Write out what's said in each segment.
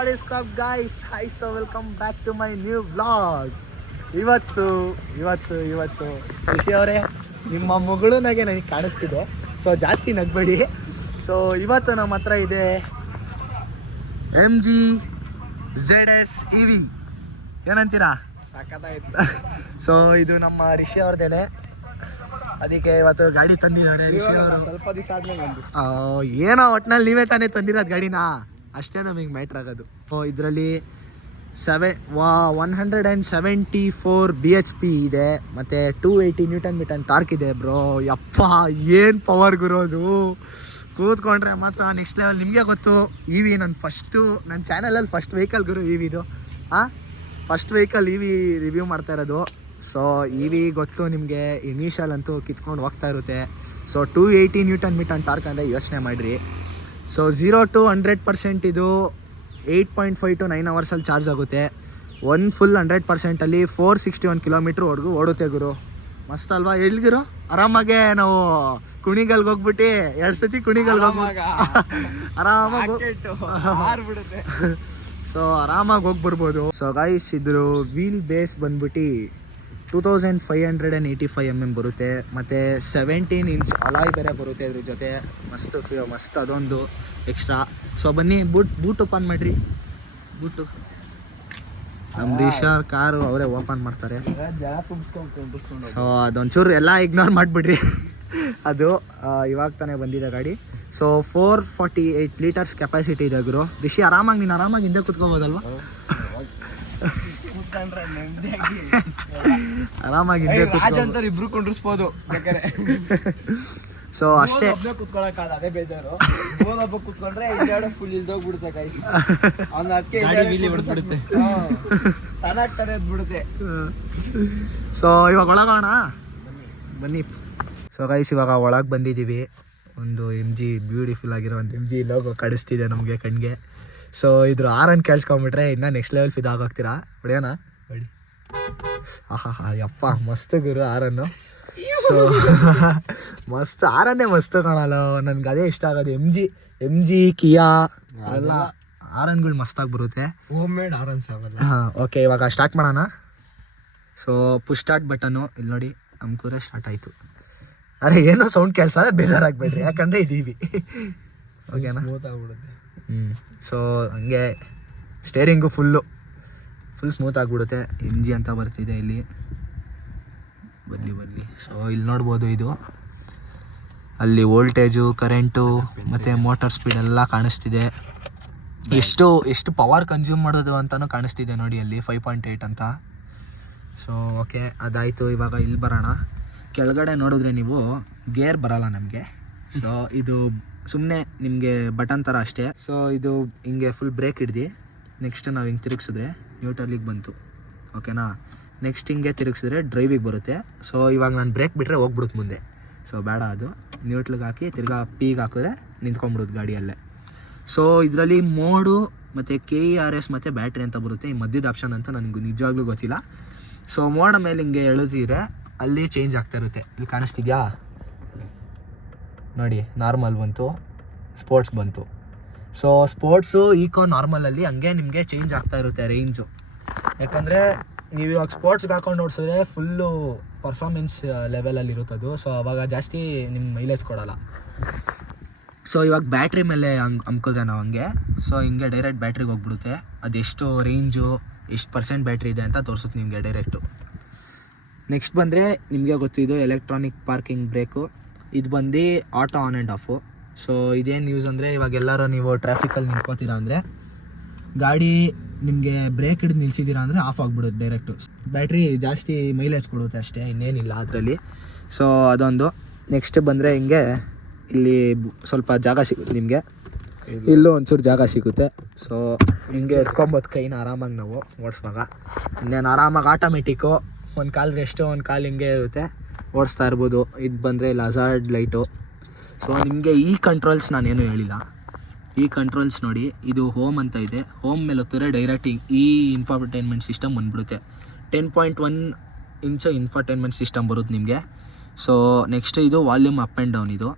What is up guys, hi so welcome back to my new vlog. ಇವತ್ತು ಋಷಿ ಅವರೇ, ನಿಮ್ಮ ಮಗಳನಾಗೆ ನನಗೆ ಕಾಣಿಸ್ತಿದೆ, ಸೊ ಜಾಸ್ತಿ ನಗಬೇಡಿ. ಸೊ ಇವತ್ತು ನಮ್ಮ ಹತ್ರ ಇದೆ MG ZS EV. ಏನಂತೀರಾ? ಸಖತ್ತಾಯ್ತು. ಸೊ ಇದು ನಮ್ಮ ಋಷಿ ಅವ್ರದ್ದೇನೆ, ಅದಕ್ಕೆ ಇವತ್ತು ಗಾಡಿ ತಂದಿದ್ದಾರೆ ಋಷಿ ಅವರು. ಸ್ವಲ್ಪ ದಿವಸ ಆದ್ಮೇಲೆ ಬಂದು ಏನೋ ಒಟ್ನಲ್ಲಿ ನೀವೇ ತಾನೇ ತಂದಿರೋದು ಗಾಡಿನ, ಅಷ್ಟೇ ನಮಗೆ ಮ್ಯಾಟ್ರ್ ಆಗೋದು. ಇದರಲ್ಲಿ 174 BHP ಇದೆ, ಮತ್ತು 280 Nm ಟಾರ್ಕ್ ಇದೆ ಬ್ರೋ. ಯಪ್ಪ ಏನು ಪವರ್ ಗುರೋದು, ಕೂತ್ಕೊಂಡ್ರೆ ಮಾತ್ರ ನೆಕ್ಸ್ಟ್ ಲೆವೆಲ್. ನಿಮಗೆ ಗೊತ್ತು EV ನನ್ನ ಚಾನಲಲ್ಲಿ ಫಸ್ಟ್ ವೆಹಿಕಲ್ ಗುರು EVದು. ಫಸ್ಟ್ ವೆಹಿಕಲ್ EV ರಿವ್ಯೂ ಮಾಡ್ತಾ ಇರೋದು. ಸೊ EV ಗೊತ್ತು ನಿಮಗೆ, ಇನಿಷಿಯಲ್ ಅಂತೂ ಕಿತ್ಕೊಂಡು ಹೋಗ್ತಾ ಇರುತ್ತೆ. ಸೊ 280 Nm ಟಾರ್ಕ್ ಅಂದರೆ ಯೋಚನೆ ಮಾಡಿರಿ. ಸೊ 0 to 100% ಇದು 8.5 to 9 ಅವರ್ಸಲ್ಲಿ ಚಾರ್ಜ್ ಆಗುತ್ತೆ. ಫುಲ್ 100%ಅಲ್ಲಿ 461 ಕಿಲೋಮೀಟ್ರ್ವರೆಗೂ ಓಡುತ್ತೆ ಗುರು. ಮಸ್ತ್ ಅಲ್ವಾ? ಎಲ್ಲಿಗಿರೋ ಆರಾಮಾಗೆ ನಾವು ಕುಣಿಗಲ್ಗೆ ಹೋಗ್ಬಿಟ್ಟು 2 ಸತಿ ಕುಣಿಗಲ್ಗೆ ಹೋಗ್ಬಿಟ್ಟು ಆರಾಮಾಗಿ ಸೊ ಆರಾಮಾಗಿ ಹೋಗ್ಬರ್ಬೋದು. ಸೊ ಗೈಸ್, ಇದ್ರ ವೀಲ್ ಬೇಸ್ ಬಂದ್ಬಿಟ್ಟು 2585 mm ಬರುತ್ತೆ, ಮತ್ತು 17 ಇಂಚ್ ಅಲಾಯ್ ಬೇರೆ ಬರುತ್ತೆ ಇದ್ರ ಜೊತೆ. ಮಸ್ತ್ ಅದೊಂದು ಎಕ್ಸ್ಟ್ರಾ. ಸೊ ಬನ್ನಿ ಬೂಟ್ ಓಪನ್ ಮಾಡಿರಿ. ಬೂಟು ನಮ್ಮ ರಿಷಾರ್ ಕಾರು ಅವರೇ ಓಪನ್ ಮಾಡ್ತಾರೆ. ಸೊ ಅದೊಂಚೂರು ಎಲ್ಲ ಇಗ್ನೋರ್ ಮಾಡಿಬಿಡ್ರಿ. ಅದು ಇವಾಗ ತಾನೇ ಬಂದಿದೆ ಗಾಡಿ. ಸೊ 448 ಲೀಟರ್ಸ್ ಕೆಪಾಸಿಟಿ ಇದೆ ಗುರು. ರಿಷಿ ನೀನು ಆರಾಮಾಗಿ ಹಿಂದೆ ಕುತ್ಕೋಬೋದಲ್ವಾ? ಆರಾಮಾಗಿ ಇಬ್ರು ಕೊಂಡಿಸ್ಬೋದು. ಸೊ ಅಷ್ಟೇ, ಕುತ್ಕೊಳಕ್ಕಾಗ ಅದೇ ಬೇಜಾರು. ಕುತ್ಕೊಂಡ್ರೆ ಫುಲ್ ಇಲ್ದೋಗ್ಬಿಡುತ್ತೆ ಗೈಸ್. ಬಿಡುತ್ತೆ. ಸೊ ಇವಾಗ ಒಳಗೋಣ ಬನ್ನಿ. ಸೊ ಗೈಸ್, ಇವಾಗ ಒಳಗೆ ಬಂದಿದ್ದೀವಿ. ಒಂದು MG ಬ್ಯೂಟಿಫುಲ್ ಆಗಿರೋ ಒಂದು MG ಲೋಗೋ ಕಾಣಿಸ್ತಿದೆ ನಮಗೆ ಕಣ್ಣಿಗೆ. ಸೊ ಇದ್ರ ಆರನ್ನು ಕೇಳಿಸ್ಕೊಂಬಿಟ್ರೆ ಇನ್ನೂ ನೆಕ್ಸ್ಟ್ ಲೆವೆಲ್ ಫಿದಾಗೋಗ್ತೀರಾ. ಹೊಡೆಯೋಣ ಹೊಡಿ. ಯಪ್ಪ ಮಸ್ತ್ ಗುರು ಆರನ್ನು. ಸೊ ಮಸ್ತ್ ಆರನ್ನೇ ಮಸ್ತ್ ಕಾಣಲ್ಲ, ನನ್ಗೆ ಅದೇ ಇಷ್ಟ ಆಗೋದು. MG ಕಿಯಾ ಅವೆಲ್ಲ ಆರನ್ಗಳು ಮಸ್ತಾಗಿ ಬರುತ್ತೆ. ಹೋಮ್ ಮೇಡ್ ಆರನ್ಸ್ ಅವೆಲ್ಲ. ಓಕೆ, ಇವಾಗ ಸ್ಟಾರ್ಟ್ ಮಾಡೋಣ. ಸೊ ಪುಷ್ ಸ್ಟಾರ್ಟ್ ಬಟನ್ನು ಇಲ್ಲಿ ನೋಡಿ, ಅಮ್ಕೂರೆ ಸ್ಟಾರ್ಟ್ ಆಯಿತು. ಅರೆ ಏನೋ ಸೌಂಡ್ ಕೇಳಿಸ ಬೇಜಾರಾಗಬೇಡ್ರಿ, ಯಾಕಂದರೆ ಇದೀವಿ. ಓಕೆನಾ? ಸೊ ಹಂಗೆ ಸ್ಟೇರಿಂಗು ಫುಲ್ ಸ್ಮೂತ್ ಆಗಿಬಿಡುತ್ತೆ. MG ಅಂತ ಬರ್ತಿದೆ ಇಲ್ಲಿ. ಬರಲಿ. ಸೊ ಇಲ್ಲಿ ನೋಡ್ಬೋದು, ಇದು ಅಲ್ಲಿ ವೋಲ್ಟೇಜು, ಕರೆಂಟು ಮತ್ತು ಮೋಟಾರ್ ಸ್ಪೀಡ್ ಎಲ್ಲ ಕಾಣಿಸ್ತಿದೆ. ಎಷ್ಟು ಪವರ್ ಕನ್ಸ್ಯೂಮ್ ಮಾಡೋದು ಅಂತಲೂ ಕಾಣಿಸ್ತಿದೆ ನೋಡಿ ಅಲ್ಲಿ, 5.8 ಅಂತ. ಸೊ ಓಕೆ, ಅದಾಯಿತು. ಇವಾಗ ಇಲ್ಲಿ ಬರೋಣ. ಕೆಳಗಡೆ ನೋಡಿದ್ರೆ ನೀವು ಗೇರ್ ಬರಲ್ಲ ನಮಗೆ. ಸೊ ಇದು ಸುಮ್ಮನೆ ನಿಮಗೆ ಬಟನ್ ಥರ ಅಷ್ಟೇ. ಸೊ ಇದು ಹಿಂಗೆ ಫುಲ್ ಬ್ರೇಕ್ ಹಿಡ್ದು ನೆಕ್ಸ್ಟ್ ನಾವು ಹಿಂಗೆ ತಿರುಗಿಸಿದ್ರೆ ನ್ಯೂಟ್ರಲಿಗೆ ಬಂತು. ಓಕೆನಾ? ನೆಕ್ಸ್ಟ್ ಹಿಂಗೆ ತಿರುಗಿಸಿದ್ರೆ ಡ್ರೈವಿಗೆ ಬರುತ್ತೆ. ಸೊ ಇವಾಗ ನಾನು ಬ್ರೇಕ್ ಬಿಟ್ಟರೆ ಹೋಗ್ಬಿಡುತ್ತೆ ಮುಂದೆ. ಸೊ ಬೇಡ, ಅದು ನ್ಯೂಟ್ಲಿಗೆ ಹಾಕಿ ತಿರ್ಗಾ ಪೀಗೆ ಹಾಕಿದ್ರೆ ನಿಂತ್ಕೊಂಡ್ಬಿಡುತ್ತೆ ಗಾಡಿಯಲ್ಲೇ. ಸೊ ಇದರಲ್ಲಿ ಮೋಡು ಮತ್ತು KERS ಮತ್ತು ಬ್ಯಾಟ್ರಿ ಅಂತ ಬರುತ್ತೆ. ಈ ಮಧ್ಯದ ಆಪ್ಷನ್ ಅಂತೂ ನನಗೆ ನಿಜವಾಗ್ಲೂ ಗೊತ್ತಿಲ್ಲ. ಸೊ ಮೋಡ ಮೇಲೆ ಹಿಂಗೆ ಎಳೆದಿದ್ರೆ ಅಲ್ಲಿ ಚೇಂಜ್ ಆಗ್ತಾ ಇರುತ್ತೆ. ಇಲ್ಲಿ ಕಾಣಿಸ್ತಿದ್ಯಾ ನೋಡಿ, ನಾರ್ಮಲ್ ಬಂತು, ಸ್ಪೋರ್ಟ್ಸ್ ಬಂತು. ಸೊ ಸ್ಪೋರ್ಟ್ಸು, ಈಕೋ, ನಾರ್ಮಲಲ್ಲಿ ಹಂಗೆ ನಿಮಗೆ ಚೇಂಜ್ ಆಗ್ತಾ ಇರುತ್ತೆ ರೇಂಜು. ಯಾಕಂದರೆ ನೀವು ಇವಾಗ ಸ್ಪೋರ್ಟ್ಸ್ಗೆ ಹಾಕೊಂಡು ಓಡಿಸಿದ್ರೆ ಫುಲ್ಲು ಪರ್ಫಾರ್ಮೆನ್ಸ್ ಲೆವೆಲಲ್ಲಿ ಇರುತ್ತದು. ಸೊ ಅವಾಗ ಜಾಸ್ತಿ ನಿಮ್ಮ ಮೈಲೇಜ್ ಕೊಡೋಲ್ಲ. ಸೊ ಇವಾಗ ಬ್ಯಾಟ್ರಿ ಮೇಲೆ ಅಮ್ಕಿದ್ರೆ ನಾವು ಹಂಗೆ, ಸೊ ಹಿಂಗೆ ಡೈರೆಕ್ಟ್ ಬ್ಯಾಟ್ರಿಗೆ ಹೋಗ್ಬಿಡುತ್ತೆ. ಅದೆಷ್ಟು ರೇಂಜು, ಎಷ್ಟು % ಬ್ಯಾಟ್ರಿ ಇದೆ ಅಂತ ತೋರಿಸುತ್ತೆ ನಿಮಗೆ ಡೈರೆಕ್ಟು. ನೆಕ್ಸ್ಟ್ ಬಂದರೆ ನಿಮಗೆ ಗೊತ್ತು, ಇದು ಎಲೆಕ್ಟ್ರಾನಿಕ್ ಪಾರ್ಕಿಂಗ್ ಬ್ರೇಕು. ಇದು ಬಂದು auto on and off. So ಇದೇನು ಯೂಸ್ ಅಂದರೆ, ಇವಾಗ ಎಲ್ಲರೂ ನೀವು ಟ್ರಾಫಿಕಲ್ಲಿ ನಿಂತ್ಕೋತೀರಾ ಅಂದರೆ ಗಾಡಿ ನಿಮಗೆ ಬ್ರೇಕ್ ಹಿಡಿದು ನಿಲ್ಸಿದ್ದೀರಾ ಅಂದರೆ ಆಫ್ ಆಗಿಬಿಡುತ್ತೆ ಡೈರೆಕ್ಟು. ಬ್ಯಾಟ್ರಿ ಜಾಸ್ತಿ ಮೈಲೇಜ್ ಕೊಡುತ್ತೆ ಅಷ್ಟೇ, ಇನ್ನೇನಿಲ್ಲ ಅದರಲ್ಲಿ. ಸೊ ಅದೊಂದು. ನೆಕ್ಸ್ಟ್ ಬಂದರೆ ಹಿಂಗೆ ಇಲ್ಲಿ ಸ್ವಲ್ಪ ಜಾಗ ಸಿಗುತ್ತೆ ನಿಮಗೆ, ಇಲ್ಲೂ ಒಂಚೂರು ಜಾಗ ಸಿಗುತ್ತೆ. ಸೊ ಹಿಂಗೆ ಎತ್ಕೊಂಬೋದು ಕೈನ ಆರಾಮಾಗಿ ನಾವು ಓಡಿಸುವಾಗ. ಇನ್ನೇನು ಆರಾಮಾಗಿ ಆಟೋಮೆಟಿಕ್ಕು, ಒಂದು ಕಾಲು ರೆಸ್ಟು, ಒಂದು ಕಾಲು ಹಿಂಗೆ ಇರುತ್ತೆ, ಓಡಿಸ್ತಾ ಇರ್ಬೋದು. ಇದು ಬಂದರೆ ಲಜಾರ್ಡ್ ಲೈಟು. ಸೊ ನಿಮಗೆ ಈ ಕಂಟ್ರೋಲ್ಸ್ ನಾನೇನು ಹೇಳಿಲ್ಲ. ಈ ಕಂಟ್ರೋಲ್ಸ್ ನೋಡಿ, ಇದು ಹೋಮ್ ಅಂತ ಇದೆ. ಹೋಮ್ ಮೇಲೆ ಹೊತ್ತಿದ್ರೆ ಡೈರೆಕ್ಟ್ ಈ ಇನ್ಫರ್ಟೈನ್ಮೆಂಟ್ ಸಿಸ್ಟಮ್ ಬಂದ್ಬಿಡುತ್ತೆ. 10.1 ಇಂಚ್ ಇನ್ಫರ್ಟೈನ್ಮೆಂಟ್ ಸಿಸ್ಟಮ್ ಬರುತ್ತೆ ನಿಮಗೆ. ಸೊ ನೆಕ್ಸ್ಟ್ ಇದು ವಾಲ್ಯೂಮ್ ಅಪ್ ಆ್ಯಂಡ್ ಡೌನ್. ಇದು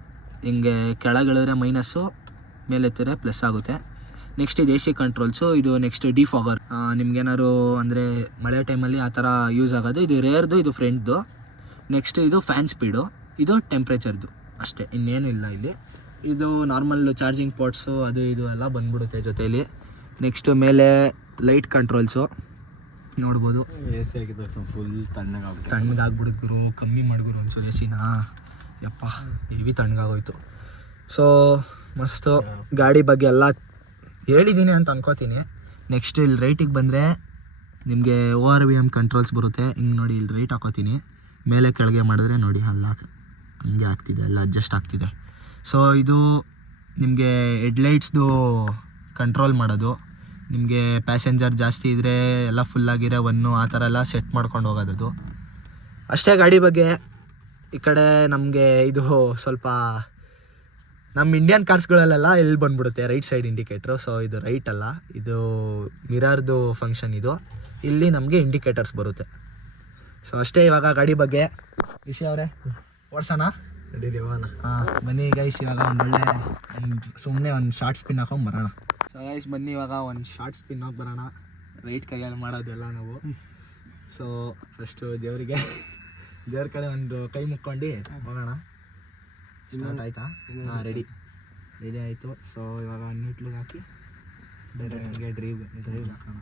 ಹಿಂಗೆ ಕೆಳಗಿಳಿದ್ರೆ ಮೈನಸ್ಸು, ಮೇಲೆ ಎತ್ತಿದ್ರೆ ಪ್ಲಸ್ ಆಗುತ್ತೆ. ನೆಕ್ಸ್ಟ್ ಇದು AC ಕಂಟ್ರೋಲ್ಸು, ಇದು ನೆಕ್ಸ್ಟ್ ಡಿಫಾಗರ್, ನಿಮ್ಗೇನಾದ್ರು ಅಂದರೆ ಮಳೆ ಟೈಮಲ್ಲಿ ಆ ಥರ ಯೂಸ್ ಆಗೋದು. ಇದು ರೇರ್ದು, ಇದು ಫ್ರಂಟ್ದು. ನೆಕ್ಸ್ಟ್ ಇದು ಫ್ಯಾನ್ ಸ್ಪೀಡು, ಇದು ಟೆಂಪ್ರೇಚರ್ದು ಅಷ್ಟೇ, ಇನ್ನೇನು ಇಲ್ಲ ಇಲ್ಲಿ. ಇದು ನಾರ್ಮಲ್ ಚಾರ್ಜಿಂಗ್ ಪೋರ್ಟ್ಸು ಅದು ಇದು ಎಲ್ಲ ಬಂದ್ಬಿಡುತ್ತೆ ಜೊತೆಯಲ್ಲಿ. ನೆಕ್ಸ್ಟ್ ಮೇಲೆ ಲೈಟ್ ಕಂಟ್ರೋಲ್ಸು ನೋಡ್ಬೋದು. AC ಆಗಿದ್ದು ಫುಲ್ ತಣ್ಣಗಾಗ್ಬಿಡುತ್ತೆ ಗುರು, ಕಮ್ಮಿ ಮಾಡಿಗುರು ಒಂಚೂರು AC-ನ, ಯಪ್ಪ ಹೆವಿ ತಣ್ಣಗಾಗೋಯ್ತು. ಸೊ ಮಸ್ತು, ಗಾಡಿ ಬಗ್ಗೆ ಎಲ್ಲ ಹೇಳಿದ್ದೀನಿ ಅಂತ ಅನ್ಕೋತೀನಿ. ನೆಕ್ಸ್ಟ್ ಇಲ್ಲಿ ರೈಟಿಗೆ ಬಂದರೆ ನಿಮಗೆ ORVM ಕಂಟ್ರೋಲ್ಸ್ ಬರುತ್ತೆ. ಹಿಂಗೆ ನೋಡಿ, ಇಲ್ಲಿ ರೈಟ್ ಹಾಕೋತೀನಿ, ಮೇಲೆ ಕೆಳಗೆ ಮಾಡಿದ್ರೆ ನೋಡಿ ಅಲ್ಲ ಹಂಗೆ ಆಗ್ತಿದೆ, ಎಲ್ಲ ಅಡ್ಜಸ್ಟ್ ಆಗ್ತಿದೆ. ಸೊ ಇದು ನಿಮಗೆ ಹೆಡ್ಲೈಟ್ಸ್ದು ಕಂಟ್ರೋಲ್ ಮಾಡೋದು. ನಿಮಗೆ ಪ್ಯಾಸೆಂಜರ್ ಜಾಸ್ತಿ ಇದ್ದರೆ ಎಲ್ಲ ಫುಲ್ಲಾಗಿರೋ ಆ ಥರ ಎಲ್ಲ ಸೆಟ್ ಮಾಡ್ಕೊಂಡು ಹೋಗೋದು ಅಷ್ಟೇ ಗಾಡಿ ಬಗ್ಗೆ. ಈ ಕಡೆ ನಮಗೆ ಇದು ಸ್ವಲ್ಪ ನಮ್ಮ ಇಂಡಿಯನ್ ಕಾರ್ಸ್ಗಳಲ್ಲೆಲ್ಲ ಇಲ್ಲಿ ಬಂದ್ಬಿಡುತ್ತೆ ರೈಟ್ ಸೈಡ್ ಇಂಡಿಕೇಟ್ರು. ಸೊ ಇದು ರೈಟ್ ಅಲ್ಲ, ಇದು ಮಿರರ್ದು ಫಂಕ್ಷನ್ ಇದು. ಇಲ್ಲಿ ನಮಗೆ ಇಂಡಿಕೇಟರ್ಸ್ ಬರುತ್ತೆ. ಸೊ ಅಷ್ಟೇ ಇವಾಗ ಗಾಡಿ ಬಗ್ಗೆ. ವಿಷಯ ಅವರೇ ಓಡ್ಸೋಣ? ಹಾಂ ಬನ್ನಿ ಗೈಸ್, ಇವಾಗ ಒಳ್ಳೆ ಸುಮ್ಮನೆ ಒಂದು ಶಾರ್ಟ್ ಸ್ಪಿನ್ ಹಾಕೊಂಡು ಬರೋಣ. ಸೊ ಗೈಸ್ ಬನ್ನಿ, ಇವಾಗ ಒಂದು ಶಾರ್ಟ್ ಸ್ಪಿನ್ ಹಾಕಿ ಬರೋಣ. ರೈಟ್ ಕೈಯಲ್ಲಿ ಮಾಡೋದೆಲ್ಲ ನಾವು. ಸೊ ಫಸ್ಟು ದೇವ್ರ ಕಡೆ ಒಂದು ಕೈ ಮುಕ್ಕೊಂಡು ಹೋಗೋಣ. ಸ್ಟಾರ್ಟ್ ಆಯಿತಾ? ಹಾಂ ರೆಡಿ ಆಯಿತು. ಸೊ ಇವಾಗ ನ್ಯೂಟ್ಲಿಗೆ ಹಾಕಿ ಡೈರೆಕ್ಟ್ಗೆ ಡ್ರೈವ್ ಹಾಕೋಣ.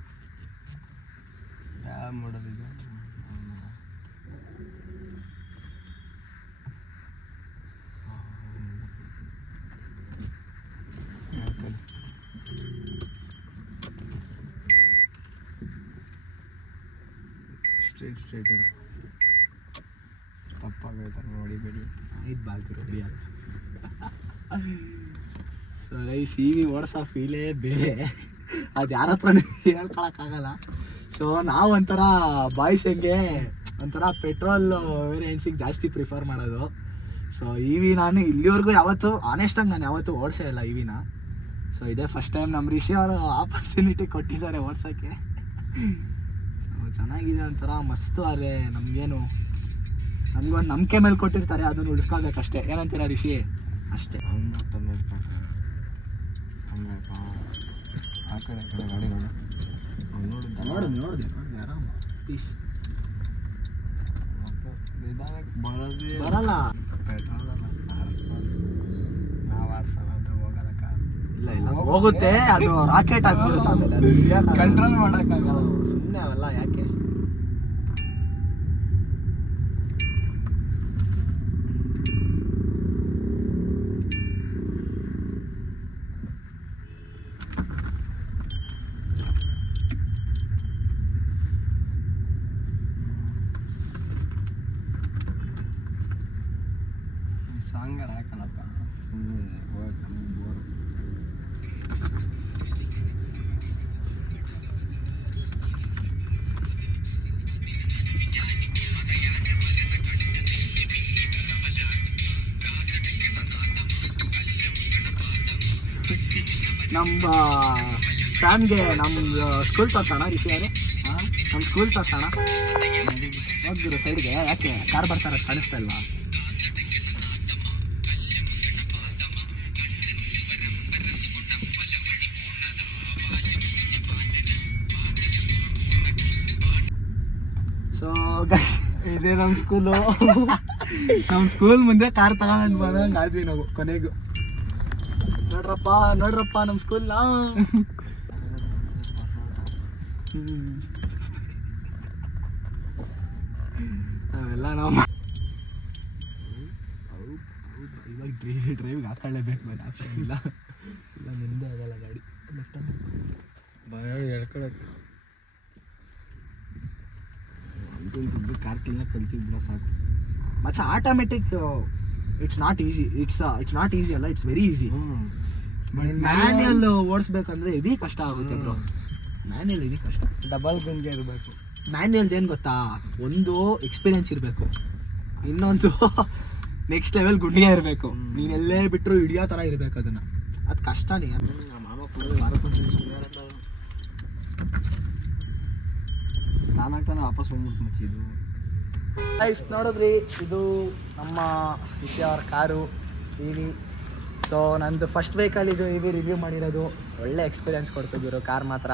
ಯಾವ ಮಾಡೋದಿದೆ? ಸ್ಟ್ರೈಟ್ ತಪ್ಪಾಗೈತೆ ನೋಡಿಬೇಡಿ. ಇದು ಬಾಲ್ಕು ರೆಡಿ ಅಲ್ಲ. ಸೊ ಗೈಸ್ ಓಡಿಸೋ ಫೀಲೇ ಬೇರೆ, ಅದು ಯಾರ ಹತ್ರ ಹೇಳ್ಕೊಳಕ್ಕಾಗಲ್ಲ. ಸೊ ನಾವು ಒಂಥರ ಬಾಯ್ಸ್ ಹೆಂಗೆ ಒಂಥರ ಪೆಟ್ರೋಲ್ ವೇರಿಯನ್ಸಿಗೆ ಜಾಸ್ತಿ ಪ್ರಿಫರ್ ಮಾಡೋದು. ಸೊ ನಾನು ಇಲ್ಲಿವರೆಗೂ ಯಾವತ್ತೂ ಆನೆಸ್ಟಾಗಿ ನಾನು ಯಾವತ್ತೂ ಓಡಿಸೇ ಇಲ್ಲ EV-ನ. ಸೊ ಇದೇ ಫಸ್ಟ್ ಟೈಮ್ ನಮ್ಮ ರಿಷಿ ಅವರು ಆಪರ್ಚುನಿಟಿ ಕೊಟ್ಟಿದ್ದಾರೆ ಓಡ್ಸೋಕ್ಕೆ. ಸೊ ಚೆನ್ನಾಗಿದೆ, ಒಂಥರ ಮಸ್ತು. ಆದರೆ ನಮಗೇನು ನಮಗೊಂದು ನಂಬಿಕೆ ಮೇಲೆ ಕೊಟ್ಟಿರ್ತಾರೆ, ಅದನ್ನು ಉಳಿಸ್ಕೋಬೇಕಷ್ಟೇ. ಏನಂತೀರ ರಿಷಿ? ಅಷ್ಟೇ. ಆ ಕಡೆ ಗಾಡಿ ನೋಡಿದೆ ಆರಾಮ ಪೀಸ್ ಬರಲ್ಲ. ನಾವು ಆಡ್ಸಲ್ಲ ಅಂದ್ರೆ ಹೋಗಲ್ಲ. ಇಲ್ಲ ಹೋಗುತ್ತೆ, ಅದು ರಾಕೆಟ್ ಆಗ್ಬಿಡುತ್ತೆ. ಆಮೇಲೆ ಕಂಟ್ರೋಲ್ ಮಾಡೋಕ್ಕಾಗಲ್ಲ. ಸುಮ್ಮನೆ ಅವೆಲ್ಲ ಯಾಕೆ? ಸಾಂಗರ್ ಹಾಕಲ್ಲಪ್ಪ, ಸುಮ್ಮನೆ ನಮಗೆ ಬೋರು. ನಮ್ಮ ಫ್ಯಾನ್ಗೆ ನಮ್ಮ ಸ್ಕೂಲ್ ತೋರ್ಸೋಣ ರಿಷಿ ಅವರೇ? ಹಾಂ ನಮ್ಮ ಸ್ಕೂಲ್ ತೋರ್ಸೋಣ. ಹೋಗ್ದಿರೋ ಸೈಡ್ಗೆ ಯಾಕೆ ಕಾರ್ ಬರ್ತಾರೆ ಕಾಣಿಸ್ತಾ ಇಲ್ವಾ? ಸೊ ಇದೇ ನಮ್ಮ ಸ್ಕೂಲು. ನಮ್ಮ ಸ್ಕೂಲ್ ಮುಂದೆ ಕಾರ್ ತಗೊಂಡು ಬಂದಂಗೆ ಆದ್ವಿ ನಾವು ಕೊನೆಗೂ. ನೋಡ್ರಪ್ಪ ನಮ್ಮ ಸ್ಕೂಲ್ನ. ಅವೆಲ್ಲ ನಾವು ಇವಾಗ ಡ್ರೈವ್ಗೆ ಹಾಕೊಳ್ಳೇಬೇಕು, ಬೇರೆ ಆಪ್ಷನ್ ಇಲ್ಲ. ನಿಂದೆ ಆಗಲ್ಲ ಗಾಡಿ. ಹೇಳ್ಕೊಳಕ್ಕೆ ಕಾರ್ ಕ್ಲೀನಾಗಿ ಕಲ್ತಿದ್ಬಿಡ ಸಾಕು. ಮತ್ತೆ automatic it's not easy. It's not easy ಅಲ್ಲ, ಇಟ್ಸ್ ವೆರಿ ಈಸಿ. ಮ್ಯಾನ್ಯಲ್ ಓಡಿಸ್ಬೇಕಂದ್ರೆ ಹೆವಿ ಕಷ್ಟ ಆಗುತ್ತೆ ಬ್ರೋ. ಮ್ಯಾನ್ಯಲ್ ಹೆವಿ ಕಷ್ಟ. ಡಬಲ್ ಗುಂಡಿಗೆ ಇರಬೇಕು. ಮ್ಯಾನ್ಯಲ್ದು ಏನು ಗೊತ್ತಾ, ಒಂದು ಎಕ್ಸ್ಪೀರಿಯನ್ಸ್ ಇರಬೇಕು, ಇನ್ನೊಂದು ನೆಕ್ಸ್ಟ್ ಲೆವೆಲ್ ಗುಂಡಿಗೆ ಇರಬೇಕು. ನೀನು ಎಲ್ಲೇ ಬಿಟ್ಟರು ಹಿಡಿಯೋ ಥರ ಇರಬೇಕು ಅದನ್ನು. ಅದು ಕಷ್ಟನೇ. ನಮ್ಮ ಮಾಮ ಕೊಡೋದು ವಾರಕ್ಕೊಂದು ನಾನಾಗ್ತಾನೆ ವಾಪಸ್ ಹೋಗ್ಬಿಟ್ಟು ಮಚ್ಚಿದ್ದು. ಗೈಸ್ ನೋಡಿದ್ರಿ, ಇದು ನಮ್ಮ ವಿಷಯ ಅವ್ರ ಕಾರು EV. ಸೊ ನಂದು ಫಸ್ಟ್ ವೆಹಿಕಲ್ ಇದು ರಿವ್ಯೂ ಮಾಡಿರೋದು. ಒಳ್ಳೆ ಎಕ್ಸ್ಪೀರಿಯನ್ಸ್ ಕೊಡ್ತಿದ್ರು ಕಾರ್ ಮಾತ್ರ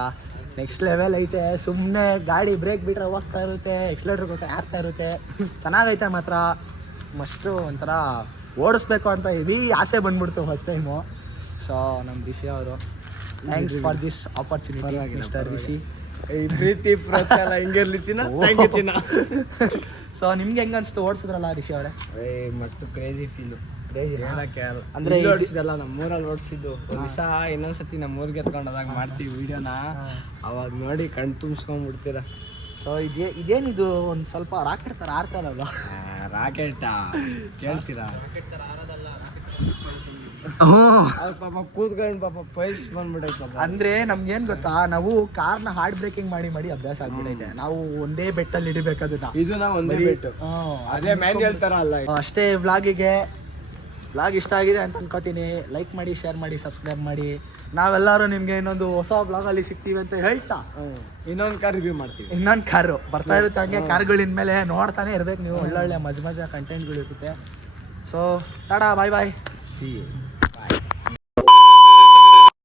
ನೆಕ್ಸ್ಟ್ ಲೆವೆಲ್ ಐತೆ. ಸುಮ್ಮನೆ ಗಾಡಿ ಬ್ರೇಕ್ ಬಿಟ್ರೆ ಹೋಗ್ತಾ ಇರುತ್ತೆ, ಎಕ್ಸ್ಲೇಟ್ರ್ ಕೊಟ್ಟರೆ ಆಡ್ತಾ ಇರುತ್ತೆ. ಚೆನ್ನಾಗೈತೆ ಮಾತ್ರ, ಮಸ್ಟು ಒಂಥರ ಓಡಿಸ್ಬೇಕು ಅಂತ ಆಸೆ ಬಂದ್ಬಿಡ್ತು ಫಸ್ಟ್ ಟೈಮು. ಸೊ ನಮ್ಮ ರಿಷಿ ಅವರು thanks for this opportunity mister Rishi. ಈ ಪ್ರೀತಿ ಪ್ರೋತ್ಸಾಹ ಹಿಂಗಿರ್ಲಿತ್ತಿನ ಥ್ಯಾಂಕ್ ಯು ತಿನ್ನ. ಸೊ ನಿಮ್ಗೆ ಹೆಂಗೆ ಅನಿಸ್ತು ಓಡಿಸಿದ್ರಲ್ಲ ರಿಷಿ ಅವರೇ? ಮಸ್ತ್ ಕ್ರೇಜಿ ಫೀಲು. ಕ್ರೇಜಿ ಹೇಳಕ್ಕೆ ಅಂದ್ರೆ ಅಂದ್ರೆ ಓಡಿಸಿದಲ್ಲ ನಮ್ಮೂರಲ್ಲಿ ಓಡಿಸಿದ್ದು. ಒಂದ್ ದಿವಸ ಇನ್ನೊಂದ್ಸತಿ ನಮ್ಮೂರ್ಗೆ ಎತ್ಕೊಂಡೋದಾಗ ಮಾಡ್ತೀವಿ ವಿಡಿಯೋನ, ಅವಾಗ ನೋಡಿ ಕಣ್ ತುಂಬಿಸ್ಕೊಂಡ್ಬಿಡ್ತೀರ. ಸೊ ಇದೇನಿದು ಒಂದು ಸ್ವಲ್ಪ ರಾಕೆಟ್ ಥರ ಆಡ್ತಾ ಇರಲ್ಲ? ರಾಕೆಟಾ ಕೇಳ್ತೀರಾ? ಪಾಪ ಕೂತ್ಕೊಂಡು ಪಾಪ ಪೈಲ್ಸ್ ಬಂದ್ಬಿಟ್ಟೈತೆ ಪಾಪ. ಅಂದ್ರೆ ನಮ್ಗೇನ್ ಗೊತ್ತಾ, ನಾವು ಕಾರ್ನ ಹಾರ್ಡ್ ಬ್ರೇಕಿಂಗ್ ಮಾಡಿ ಅಭ್ಯಾಸ ಆಗ್ಬಿಟ್ಟೈತೆ. ನಾವು ಒಂದೇ ಬೆಟ್ಟಲ್ಲಿ ಹಿಡಿಬೇಕದನ್ನ. ಇದು ನಾವು ಒಂದೇ ಬಿಟ್ಟು ಅದೇ ಮ್ಯಾನ್ಯಲ್ ತರ ಅಲ್ಲ. ಅಷ್ಟೇ. ವ್ಲಾಗ್ ಇಷ್ಟ ಆಗಿದೆ ಅಂತ ಅನ್ಕೋತೀನಿ. ಲೈಕ್ ಮಾಡಿ, ಶೇರ್ ಮಾಡಿ, ಸಬ್ಸ್ಕ್ರೈಬ್ ಮಾಡಿ. ನಾವೆಲ್ಲರೂ ನಿಮ್ಗೆ ಇನ್ನೊಂದು ಹೊಸ ವ್ಲಾಗಲ್ಲಿ ಸಿಗ್ತೀವಿ ಅಂತ ಹೇಳ್ತಾ ಇನ್ನೊಂದು ಕಾರ್ ರಿವ್ಯೂ ಮಾಡ್ತೀವಿ. ಇನ್ನೊಂದು ಕಾರು ಬರ್ತಾ ಇರುತ್ತೆ. ಹಂಗೆ ಕಾರ್ಗಳಿನ ಮೇಲೆ ನೋಡ್ತಾನೆ ಇರ್ಬೇಕು ನೀವು. ಒಳ್ಳೊಳ್ಳೆ ಮಜಾ ಕಂಟೆಂಟ್ಗಳು ಇರುತ್ತೆ. ಸೊ ಟಾಟಾ, ಬಾಯ್ ಬಾಯ್.